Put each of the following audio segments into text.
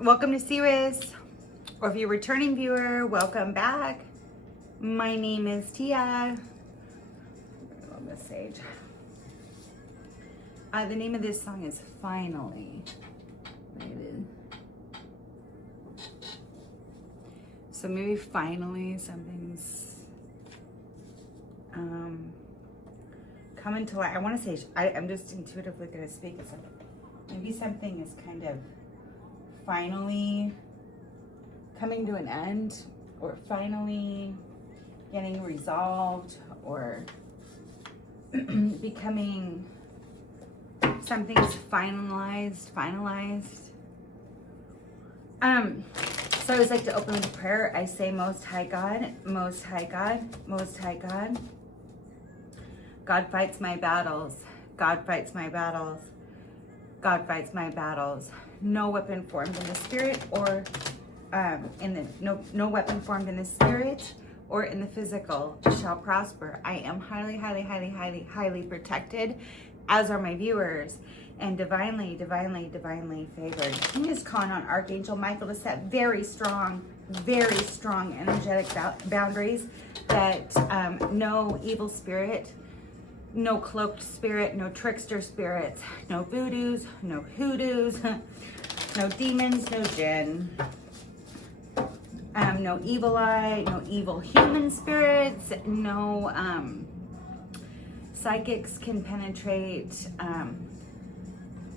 Welcome to Series, or if you're a returning viewer, welcome back. My name is Tia. On this stage. The name of this song is Finally. So maybe finally something's coming to light. I want to say, I'm just intuitively going to speak. It's like maybe something is kind of finally coming to an end, or finally getting resolved, or becoming something's finalized. So I always like to open with a prayer. I say, Most High God, Most High God, Most High God. God fights my battles. God fights my battles. God fights my battles. No weapon formed in the spirit or no weapon formed in the spirit or in the physical shall prosper. I am highly protected, as are my viewers, and divinely favored. I'm just calling on Archangel Michael to set very strong energetic boundaries that no evil spirit, no cloaked spirit, no trickster spirits, no voodoos, no hoodoos, no demons, no jinn, no evil eye, no evil human spirits, no psychics can penetrate,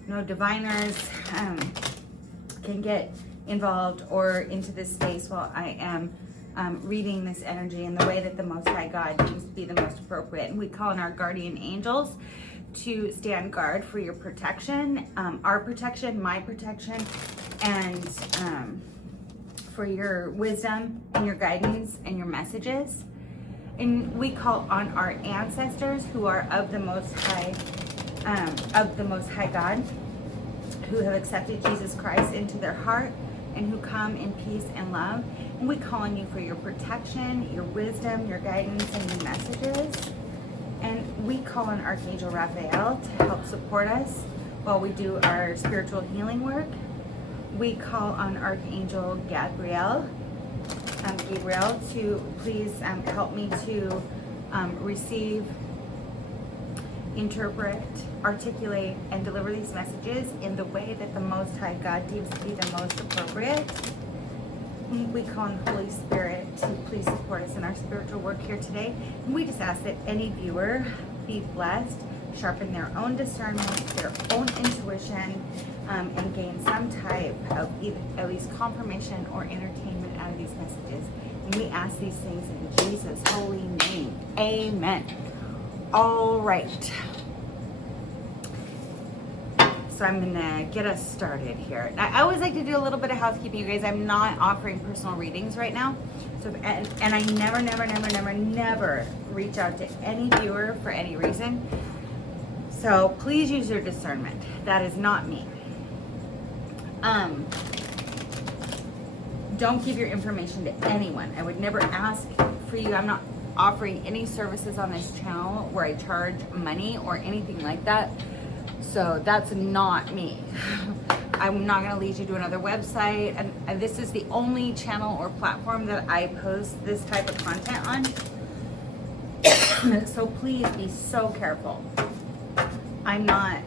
no diviners can get involved or into this space while I am reading this energy in the way that the Most High God deems to be the most appropriate. And we call on our guardian angels to stand guard for your protection, our protection, my protection, and for your wisdom and your guidance and your messages. And we call on our ancestors who are of the Most High God, who have accepted Jesus Christ into their heart and who come in peace and love. And we call on you for your protection, your wisdom, your guidance, and your messages. And we call on Archangel Raphael to help support us while we do our spiritual healing work. We call on Archangel Gabriel to please help me to receive, interpret, articulate, and deliver these messages in the way that the Most High God deems to be the most appropriate. We call on the Holy Spirit to please support us in our spiritual work here today. And we just ask that any viewer be blessed, sharpen their own discernment, their own intuition, and gain some type of at least confirmation or entertainment out of these messages. And we ask these things in Jesus' holy name. Amen. All right. So I'm gonna get us started here. Now, I always like to do a little bit of housekeeping, you guys. I'm not offering personal readings right now. So, and I never reach out to any viewer for any reason. So please use your discernment. That is not me. Don't give your information to anyone. I would never ask for you. I'm not offering any services on this channel where I charge money or anything like that. So that's not me. I'm not going to lead you to another website. And this is the only channel or platform that I post this type of content on. So please be so careful. I'm not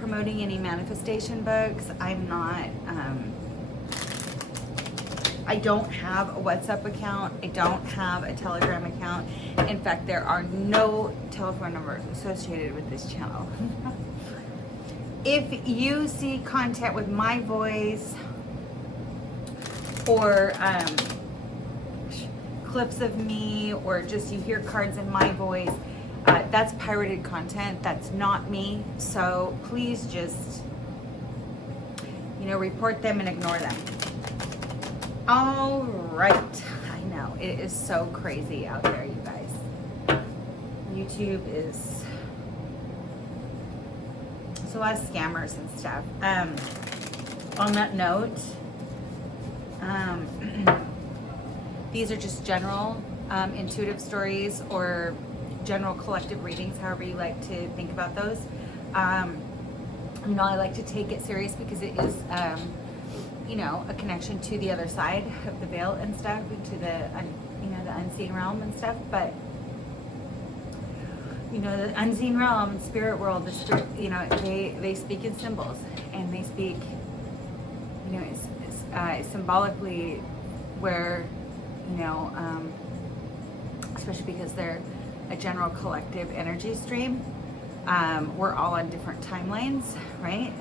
promoting any manifestation books. I don't have a WhatsApp account. I don't have a Telegram account. In fact, there are no telephone numbers associated with this channel. If you see content with my voice or clips of me, or just you hear cards in my voice, that's pirated content. That's not me. So please just, report them and ignore them. All right. I know it is so crazy out there, you guys. YouTube is so a lot of scammers and stuff. On that note, these are just general intuitive stories or general collective readings, however you like to think about those. You know, I like to take it serious because it is, you know, a connection to the other side of the veil and stuff, into the, you know, the unseen realm and stuff. But, you know, the unseen realm, spirit world, the spirit, you know, they speak in symbols, and they speak, you know, symbolically, where, you know, especially because they're a general collective energy stream. We're all on different timelines, right?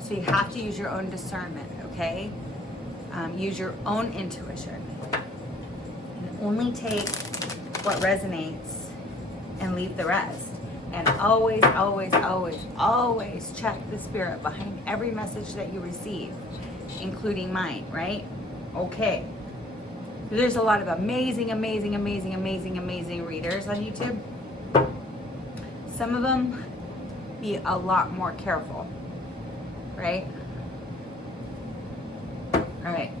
So you have to use your own discernment, okay? Use your own intuition. And only take what resonates and leave the rest. And always, always, always, always check the spirit behind every message that you receive, including mine, right? Okay. There's a lot of amazing, amazing, amazing, amazing, amazing readers on YouTube. Some of them be a lot more careful, right? All right.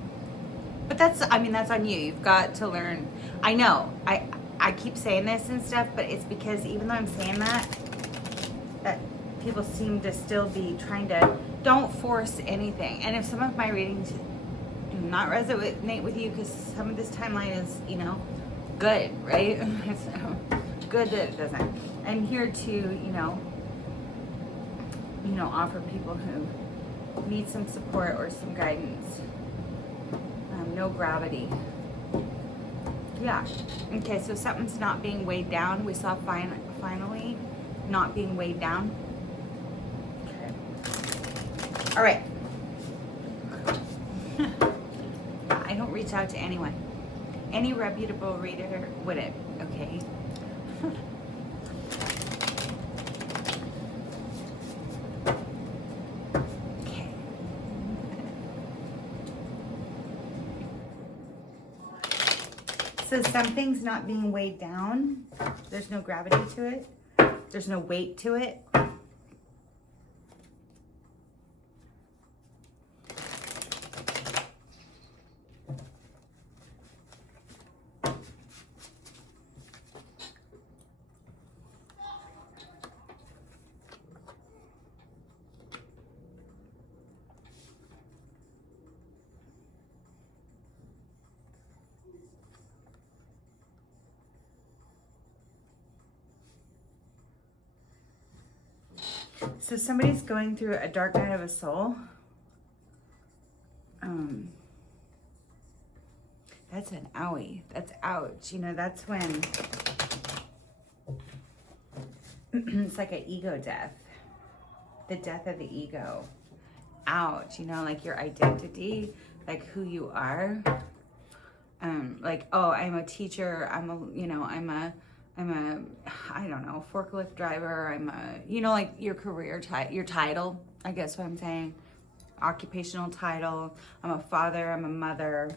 But that's, I mean, that's on you. You've got to learn. I know, I keep saying this and stuff, but it's because even though I'm saying that people seem to still be trying to, don't force anything. And if some of my readings do not resonate with you, because some of this timeline is, you know, good, right? It's good that it doesn't. I'm here to, you know, offer people who need some support or some guidance. No gravity. Yeah. Okay, so something's not being weighed down. We saw finally not being weighed down. Okay. All right. I don't reach out to anyone. Any reputable reader wouldn't, okay? Okay. So something's not being weighed down. There's no gravity to it. There's no weight to it. So somebody's going through a dark night of a soul. That's an owie. That's ouch. You know, that's when it's like an ego death. The death of the ego. Ouch. You know, like your identity, like who you are. Like, oh, I'm a teacher. I'm a I don't know, forklift driver. I'm a, you know, like your career your title, I guess what I'm saying. Occupational title. I'm a father, I'm a mother.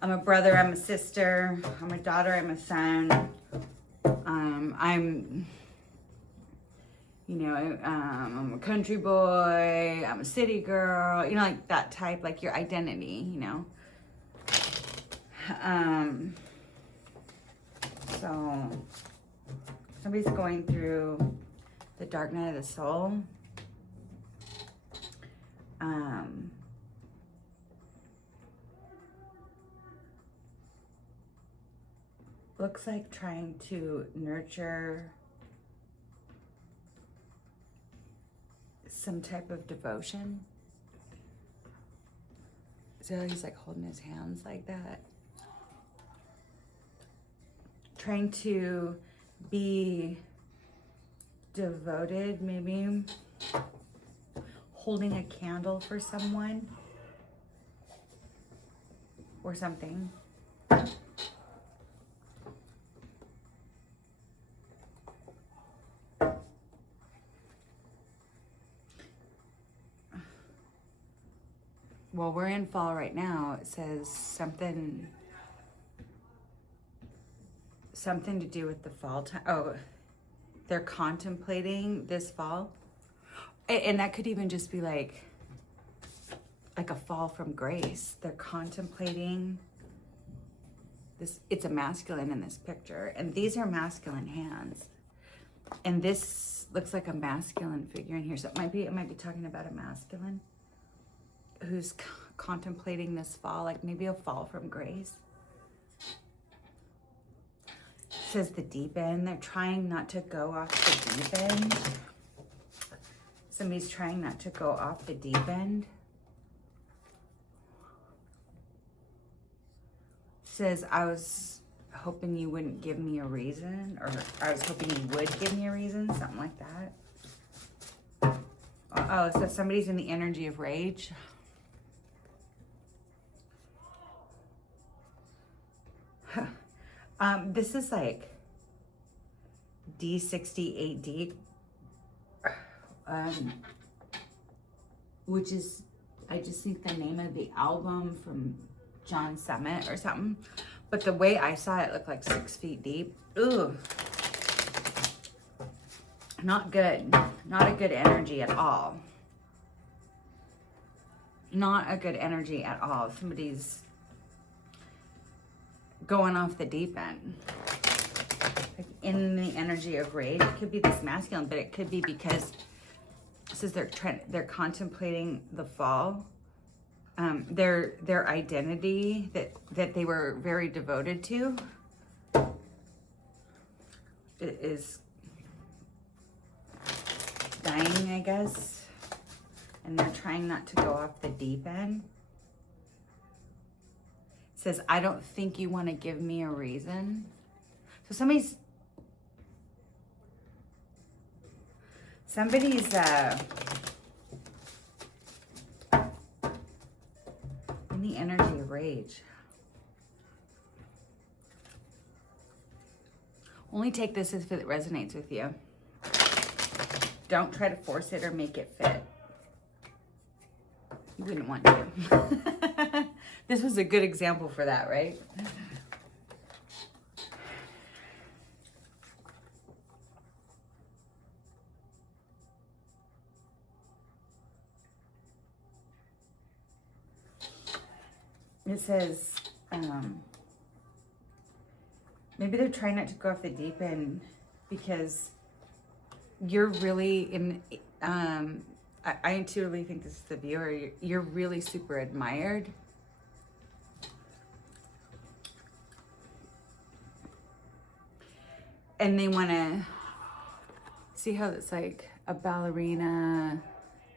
I'm a brother, I'm a sister. I'm a daughter, I'm a son. I'm, you know, I'm a country boy. I'm a city girl. You know, like that type, like your identity, you know. So somebody's going through the dark night of the soul. Looks like trying to nurture some type of devotion. So he's like holding his hands like that. Trying to be devoted, maybe holding a candle for someone or something. Well, we're in fall right now. It says something to do with the fall time. Oh, they're contemplating this fall. And that could even just be like a fall from grace. They're contemplating this. It's a masculine in this picture. And these are masculine hands. And this looks like a masculine figure in here. So it might be talking about a masculine who's contemplating this fall, like maybe a fall from grace. It says the deep end. They're trying not to go off the deep end. Somebody's trying not to go off the deep end. It says, I was hoping you wouldn't give me a reason, or I was hoping you would give me a reason, something like that. Oh, so somebody's in the energy of rage. This is like D68D, which is, I just think the name of the album from John Summit or something. But the way I saw it, looked like 6 feet deep. Ooh. Not good. Not a good energy at all. Not a good energy at all. Somebody's going off the deep end. Like in the energy of rage. It could be this masculine, but it could be because it says they're contemplating the fall. Their identity that they were very devoted to is dying, I guess. And they're trying not to go off the deep end. It says, I don't think you want to give me a reason. So somebody's in the energy of rage. Only take this if it resonates with you. Don't try to force it or make it fit. You wouldn't want to. This was a good example for that, right? It says, maybe they're trying not to go off the deep end because you're really in, I intuitively think this is the viewer, you're really super admired. And they want to see how it's like a ballerina,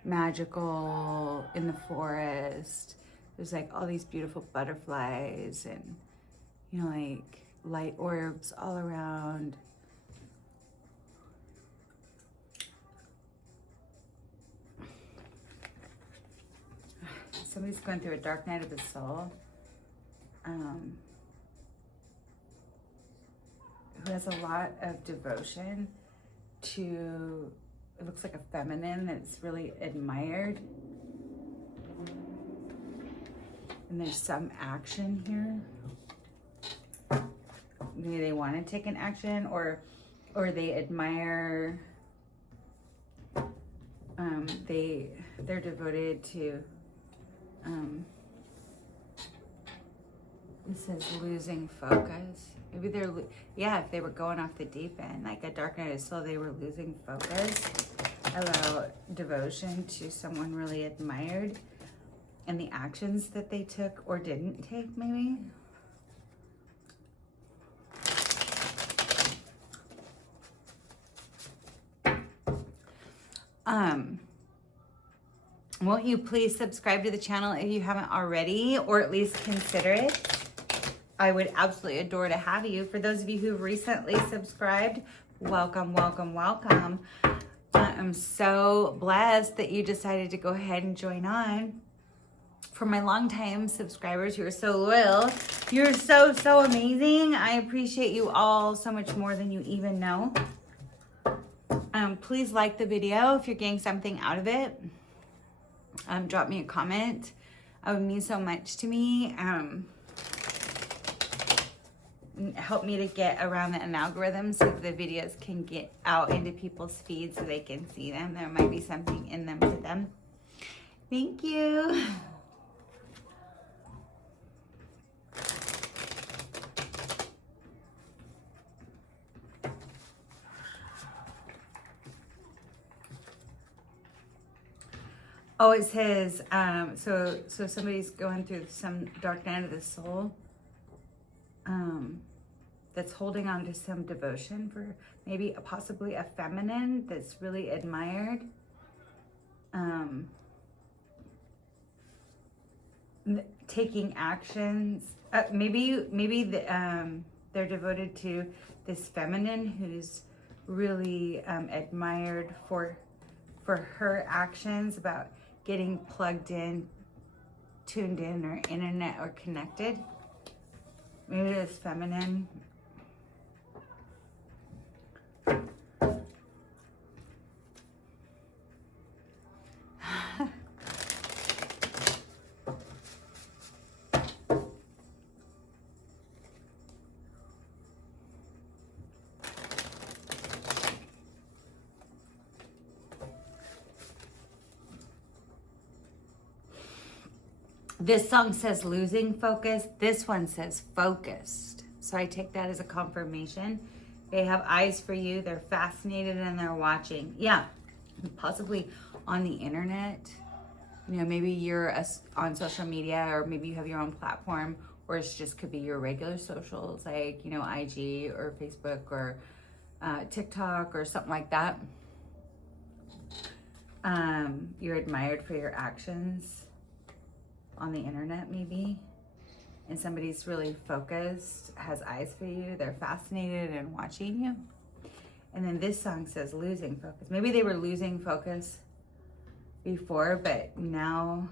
magical, in the forest. There's like all these beautiful butterflies and, you know, like light orbs all around. Somebody's going through a dark night of the soul. Who has a lot of devotion to, it looks like a feminine that's really admired. And there's some action here. Maybe they want to take an action, or they admire. They're devoted to. This says losing focus. Maybe they're, yeah, if they were going off the deep end, like a dark night of soul, they were losing focus about devotion to someone really admired. And the actions that they took or didn't take, maybe. Won't you please subscribe to the channel if you haven't already, or at least consider it? I would absolutely adore to have you. For those of you who recently subscribed, welcome, welcome, welcome. I'm so blessed that you decided to go ahead and join on. For my longtime subscribers who are so loyal, you're so, so amazing. I appreciate you all so much more than you even know. Please like the video if you're getting something out of it. Drop me a comment. It would mean so much to me. Help me to get around an algorithm so the videos can get out into people's feeds so they can see them. There might be something in them for them. Thank you. Oh, it says, so somebody's going through some dark night of the soul, that's holding on to some devotion for maybe possibly a feminine that's really admired. Taking actions. Maybe they're devoted to this feminine who's really admired for her actions about getting plugged in, tuned in, or internet or connected. Maybe it's feminine. This song says losing focus. This one says focused. So I take that as a confirmation. They have eyes for you. They're fascinated and they're watching. Yeah, possibly on the internet. You know, maybe you're on social media, or maybe you have your own platform, or it just could be your regular socials, like, you know, IG or Facebook or TikTok or something like that. You're admired for your actions on the internet, maybe, and somebody's really focused, has eyes for you, they're fascinated and watching you. And then this song says losing focus. Maybe they were losing focus before, but now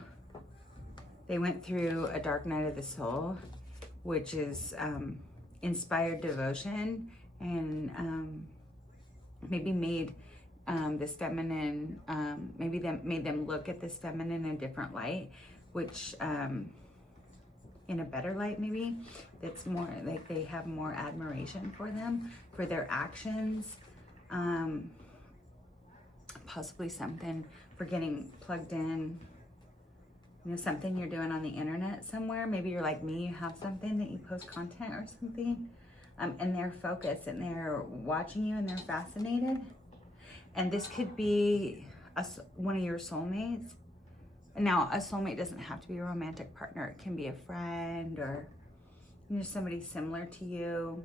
they went through a dark night of the soul, which is inspired devotion, and maybe made this feminine, made them look at this feminine in a different light, which in a better light, maybe, that's more like they have more admiration for them, for their actions, possibly something for getting plugged in, you know, something you're doing on the internet somewhere. Maybe you're like me, you have something that you post content or something, and they're focused and they're watching you and they're fascinated. And this could be one of your soulmates. Now, a soulmate doesn't have to be a romantic partner. It can be a friend, or, you know, somebody similar to you.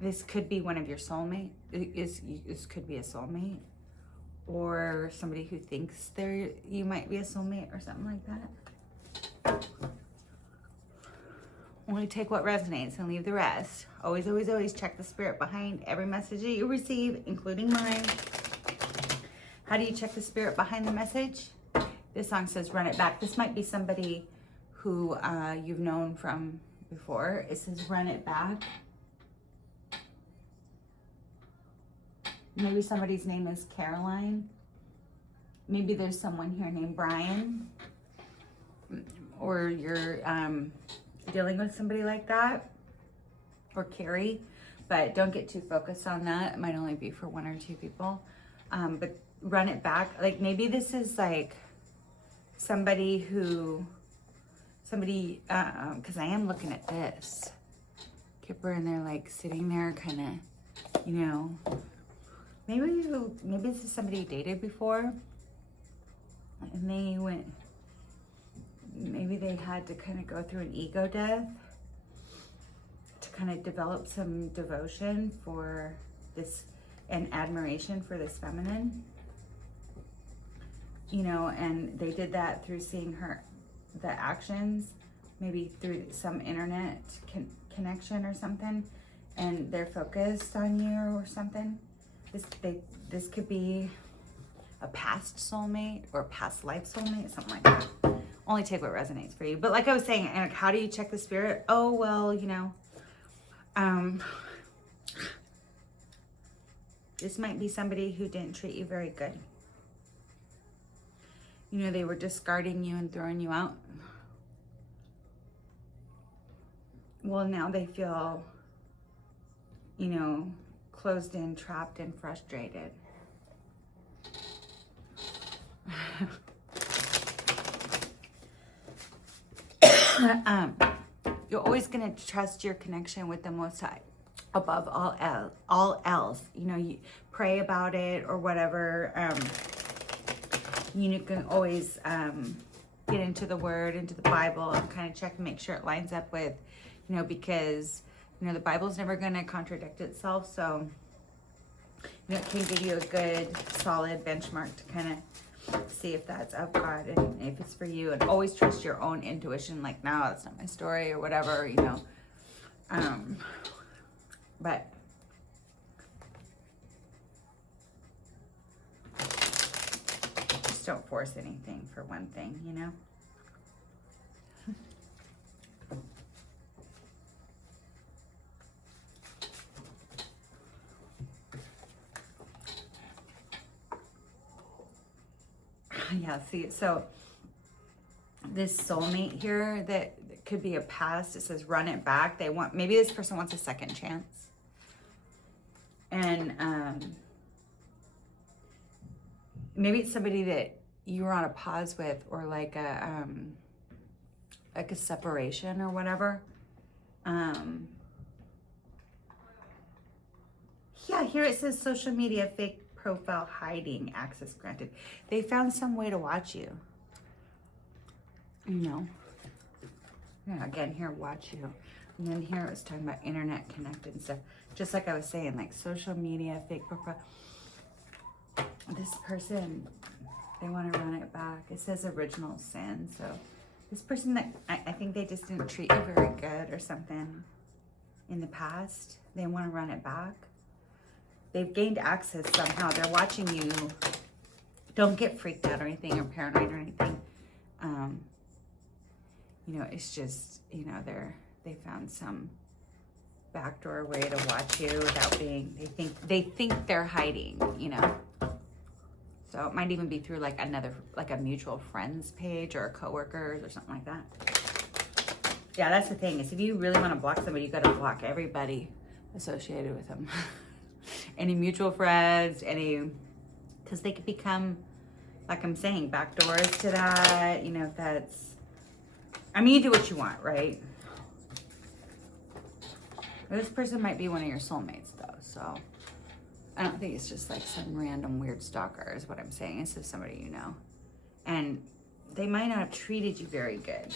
This could be one of your soulmates. This could be a soulmate, or somebody who thinks you might be a soulmate or something like that. Only take what resonates and leave the rest. Always, always, always check the spirit behind every message that you receive, including mine. How do you check the spirit behind the message? This song says run it back. This might be somebody who you've known from before. It says run it back. Maybe somebody's name is Caroline. Maybe there's someone here named Brian. Or you're dealing with somebody like that. Or Carrie. But don't get too focused on that. It might only be for one or two people. But run it back. Like, maybe this is like somebody, because I am looking at this Kipper, and they're like sitting there kind of, you know, maybe this is somebody you dated before, and maybe they had to kind of go through an ego death to kind of develop some devotion for this and admiration for this feminine, you know, and they did that through seeing the actions, maybe through some internet connection or something, and they're focused on you or something. This could be a past soulmate or past life soulmate, something like that. Only take what resonates for you. But like I was saying, like, how do you check the spirit? Oh, well, you know, this might be somebody who didn't treat you very good. You know, they were discarding you and throwing you out. Well, now they feel, you know, closed in, trapped, and frustrated. You're always going to trust your connection with the Most High above all else. You know, you pray about it or whatever. you can always get into the Word, into the Bible, and kind of check and make sure it lines up with, because, the Bible's never going to contradict itself. So, it can give you a good, solid benchmark to kind of see if that's of God and if it's for you. And always trust your own intuition. Like, no, that's not my story or whatever, But just don't force anything for one thing, Yeah, see, so this soulmate here that could be a past, it says run it back. Maybe this person wants a second chance. And maybe it's somebody that you were on a pause with, or like a separation or whatever. Yeah, here it says social media, fake profile hiding, access granted. They found some way to watch you. Yeah, again, here, watch you. And then here it was talking about internet connected and stuff. Just like I was saying, like social media, fake profile. This person, they want to run it back. It says original sin. So this person, that I think they just didn't treat you very good or something in the past. They want to run it back. They've gained access somehow. They're watching you. Don't get freaked out or anything, or paranoid or anything. It's just, they found some backdoor way to watch you without being, they think they're hiding, So it might even be through like a mutual friends page or coworkers or something like that. Yeah, that's the thing, is if you really want to block somebody, you got to block everybody associated with them. Any mutual friends, because they could become, like I'm saying, backdoors to that, if that's, you do what you want, right? This person might be one of your soulmates though, so I don't think it's just like some random weird stalker is what I'm saying. It's just somebody you know. And they might not have treated you very good.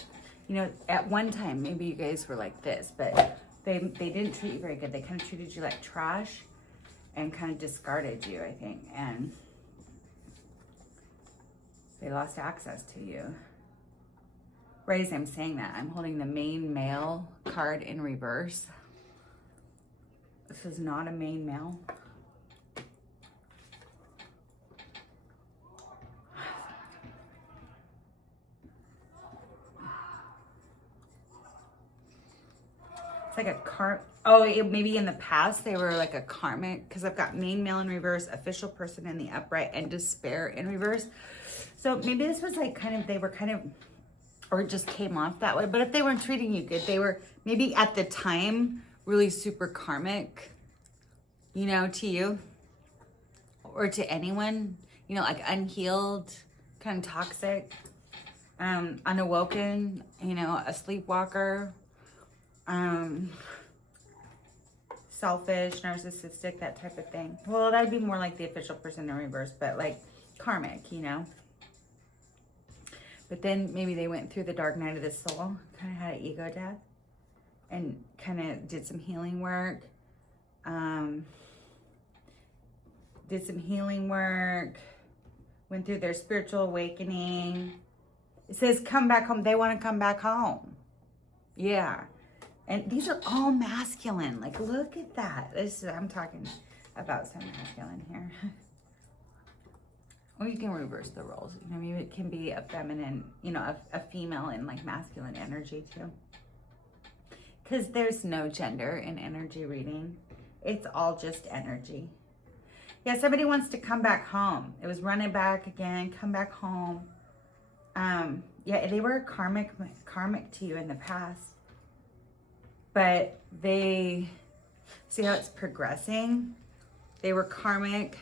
At one time, maybe you guys were like this, but they didn't treat you very good. They kind of treated you like trash and kind of discarded you, I think. And they lost access to you. Right as I'm saying that, I'm holding the main male card in reverse. This is not a main male. It's like a maybe in the past they were like a karmic, because I've got main male in reverse, official person in the upright, and despair in reverse. So maybe this was like they were or it just came off that way. But if they weren't treating you good, they were maybe at the time really super karmic, to you or to anyone, like unhealed, kind of toxic, unawoken, a sleepwalker, selfish, narcissistic, that type of thing. Well, that'd be more like the official person in reverse, but like karmic, But then maybe they went through the dark night of the soul, kind of had an ego death, and kind of did some healing work. Went through their spiritual awakening. It says come back home. They want to come back home. Yeah. And these are all masculine. Like, look at that. I'm talking about some masculine here. Or you can reverse the roles. Maybe it can be a feminine, a female and like masculine energy too. Because there's no gender in energy reading. It's all just energy. Yeah, somebody wants to come back home. It was running back again, come back home. Yeah, they were karmic to you in the past. But they, see how it's progressing? They were karmic.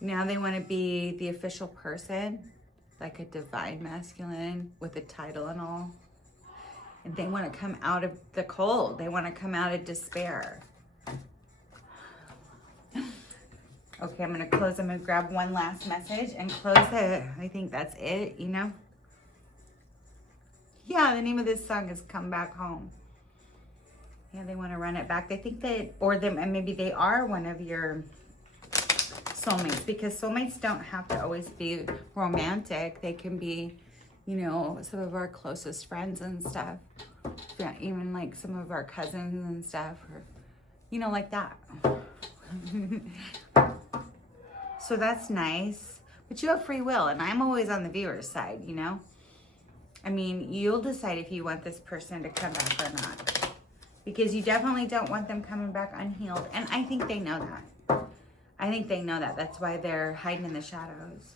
Now they want to be the official person, like a divine masculine with a title and all. And they want to come out of the cold. They want to come out of despair. Okay, I'm going to close. I'm going to grab one last message and close it. I think that's it, you know? Yeah, the name of this song is Come Back Home. Yeah, they want to run it back. They think that, or them, and maybe they are one of your soulmates, because soulmates don't have to always be romantic. They can be, you know, some of our closest friends and stuff. Yeah, even like some of our cousins and stuff, or, you know, like that. So that's nice. But you have free will, and I'm always on the viewer's side, you know? I mean, you'll decide if you want this person to come back or not. Because you definitely don't want them coming back unhealed. And I think they know that. I think they know that. That's why they're hiding in the shadows.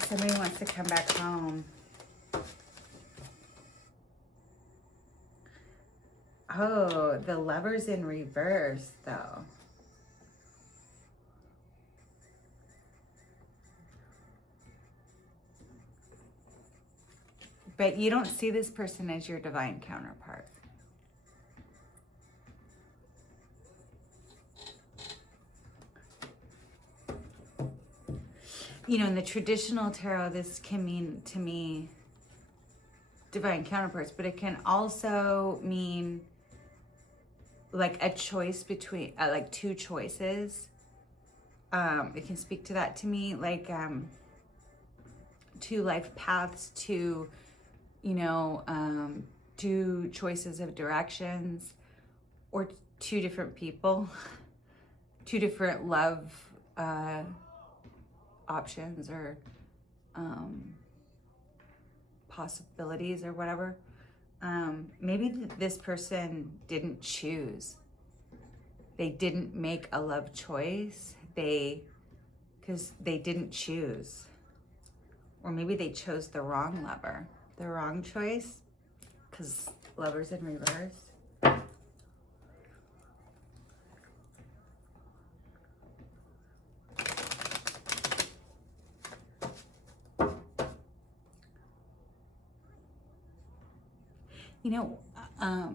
Somebody wants to come back home. Oh, the Lover's in reverse, though. But you don't see this person as your divine counterpart. You know, in the traditional tarot, this can mean, to me, divine counterparts, but it can also mean like a choice between, like two choices. It can speak to that to me, like two life paths, two, you know, two choices of directions, or two different people, two different love options, or possibilities, or whatever. Maybe this person didn't choose. They didn't make a love choice. Because they didn't choose. Or maybe they chose the wrong lover, the wrong choice, because Lover's in reverse. You know, I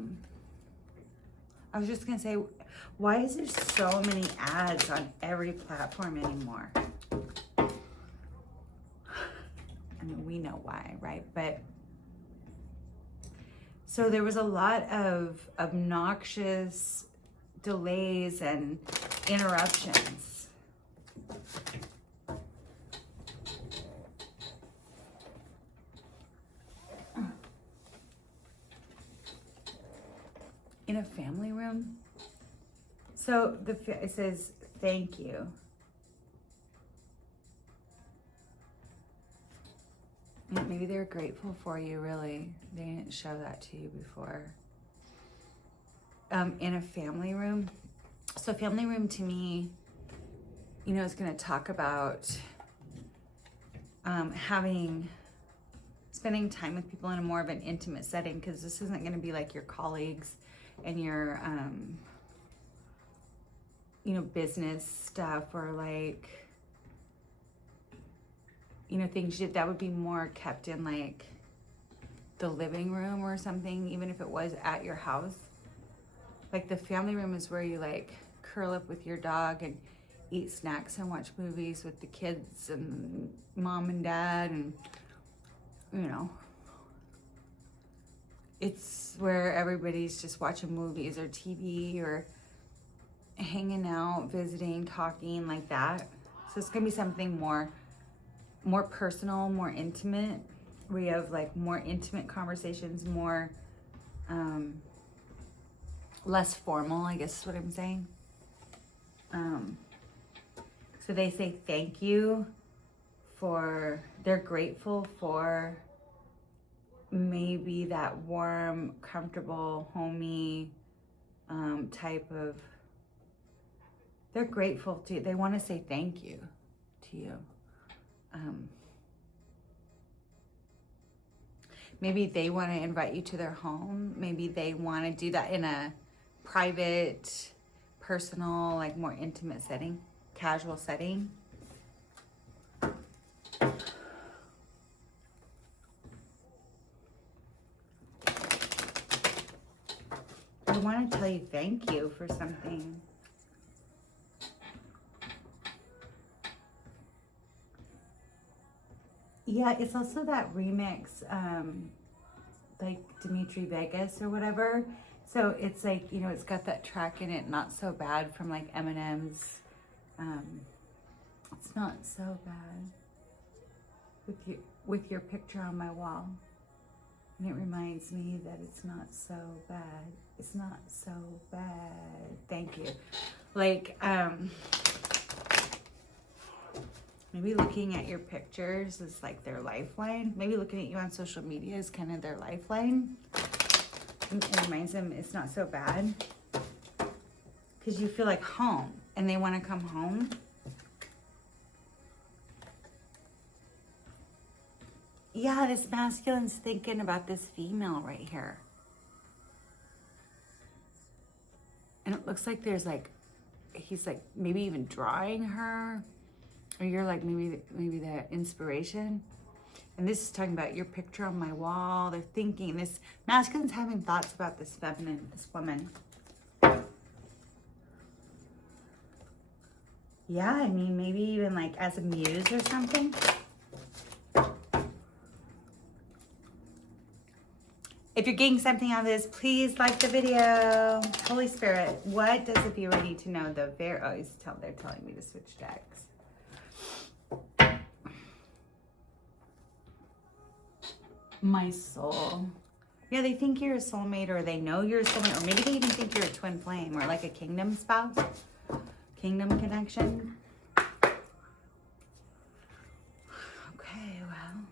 was just going to say, why is there so many ads on every platform anymore? I mean, we know why, right? But so there was a lot of obnoxious delays and interruptions. In a family room. So it says, thank you. And maybe they're grateful for you, really. They didn't show that to you before. In a family room. So family room to me, you know, is going to talk about spending time with people in a more of an intimate setting, because this isn't going to be like your colleagues and your, you know, business stuff, or like, you know, things that would be more kept in like the living room or something, even if it was at your house. Like the family room is where you like curl up with your dog and eat snacks and watch movies with the kids and mom and dad, and, you know, it's where everybody's just watching movies or TV or hanging out, visiting, talking, like that. So it's gonna be something more personal, more intimate. We have like more intimate conversations, more less formal, I guess is what I'm saying. So they say thank you for, they're grateful for maybe that warm, comfortable, homey type of, they're grateful to you. They want to say thank you to you. Maybe they want to invite you to their home. Maybe they want to do that in a private, personal, like more intimate setting, casual setting. want to tell you thank you for something. Yeah, it's also that remix, like Dimitri Vegas or whatever. So it's like, you know, it's got that track in it, Not So Bad, from like Eminem's. It's not so bad with your picture on my wall. And it reminds me that it's not so bad. It's not so bad. Thank you. Like, maybe looking at your pictures is like their lifeline. Maybe looking at you on social media is kind of their lifeline. It reminds them it's not so bad. Because you feel like home and they want to come home. Yeah, this masculine's thinking about this female right here. And it looks like there's like, he's like maybe even drawing her. Or you're like maybe the inspiration. And this is talking about your picture on my wall. They're thinking, this masculine's having thoughts about this feminine, this woman. Yeah, I mean, maybe even like as a muse or something. If you're getting something out of this, please like the video. Holy Spirit, what does it feel ready to know? They're telling me to switch decks. My soul. Yeah, they think you're a soulmate, or they know you're a soulmate, or maybe they even think you're a twin flame, or like a kingdom spouse, kingdom connection. Okay, well.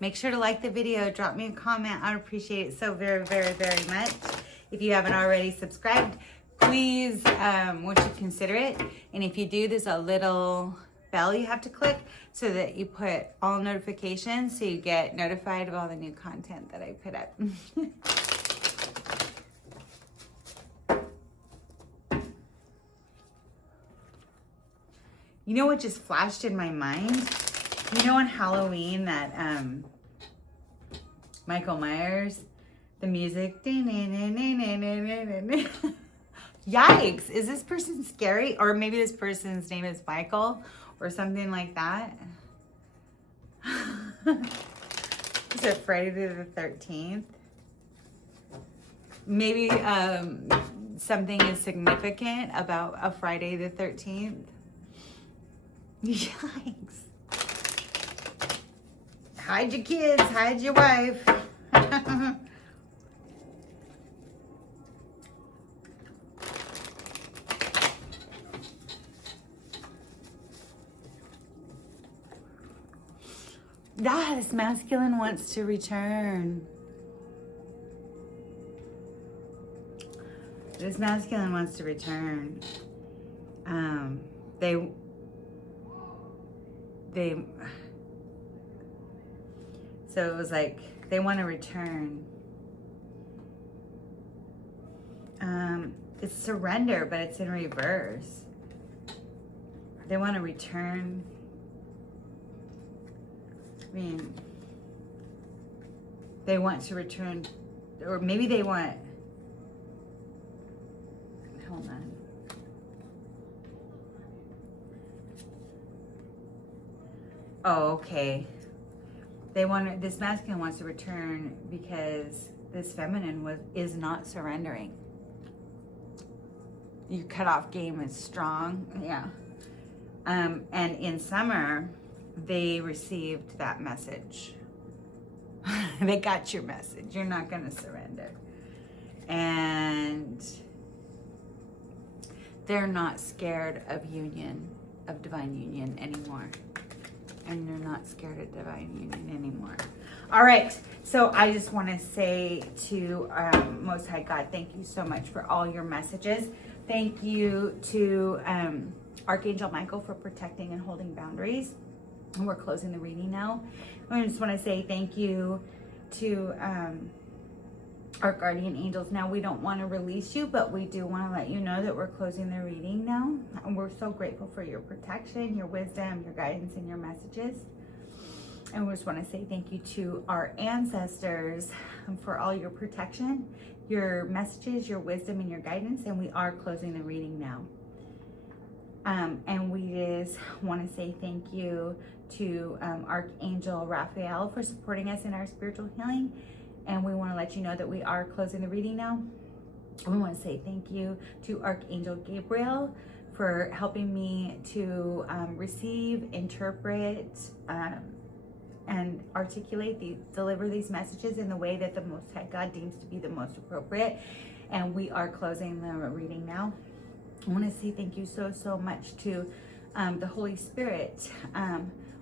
Make sure to like the video, drop me a comment. I'd appreciate it so very, very, very much. If you haven't already subscribed, please, won't you consider it? And if you do, there's a little bell you have to click so that you put all notifications so you get notified of all the new content that I put up. You know what just flashed in my mind? You know on Halloween that Michael Myers, the music. Yikes, is this person scary? Or maybe this person's name is Michael or something like that. Is it Friday the 13th? Maybe something is significant about a Friday the 13th. Yikes. Hide your kids, hide your wife. This masculine wants to return. This masculine wants to return. So it was like, they want to return. It's surrender, but it's in reverse. They want to return. I mean, they want to return, or maybe they want, hold on. Oh, okay. This masculine wants to return because this feminine is not surrendering. Your cutoff game is strong, yeah. And in summer, they received that message. They got your message. You're not going to surrender. And they're not scared of union, of divine union anymore. And they're not scared of divine union anymore. All right. So I just want to say to Most High God, thank you so much for all your messages. Thank you to Archangel Michael for protecting and holding boundaries. And we're closing the reading now. I just want to say thank you to our guardian angels. Now, we don't want to release you, but we do want to let you know that we're closing the reading now. And we're so grateful for your protection, your wisdom, your guidance, and your messages. And we just want to say thank you to our ancestors for all your protection, your messages, your wisdom, and your guidance. And we are closing the reading now. And we just want to say thank you to Archangel Raphael for supporting us in our spiritual healing. And we want to let you know that we are closing the reading now. We want to say thank you to Archangel Gabriel for helping me to receive, interpret, and deliver these messages in the way that the Most High God deems to be the most appropriate. And we are closing the reading now. I want to say thank you so much to the Holy Spirit.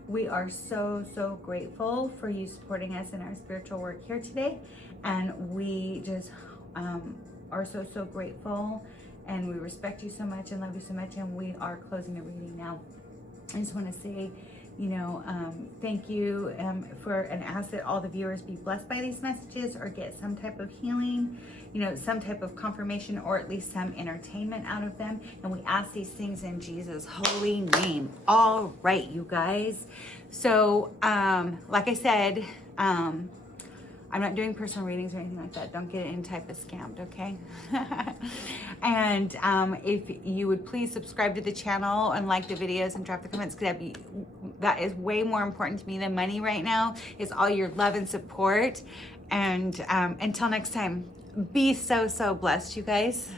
We are so grateful for you supporting us in our spiritual work here today. And we just are so grateful, and we respect you so much and love you so much. And we are closing the reading now. I just want to say, thank you and ask that all the viewers be blessed by these messages or get some type of healing, some type of confirmation, or at least some entertainment out of them. And we ask these things in Jesus' holy name. All right, you guys. So, like I said, I'm not doing personal readings or anything like that. Don't get any type of scammed, okay? And if you would please subscribe to the channel and like the videos and drop the comments, because that is way more important to me than money right now, is all your love and support. And until next time, be so blessed, you guys.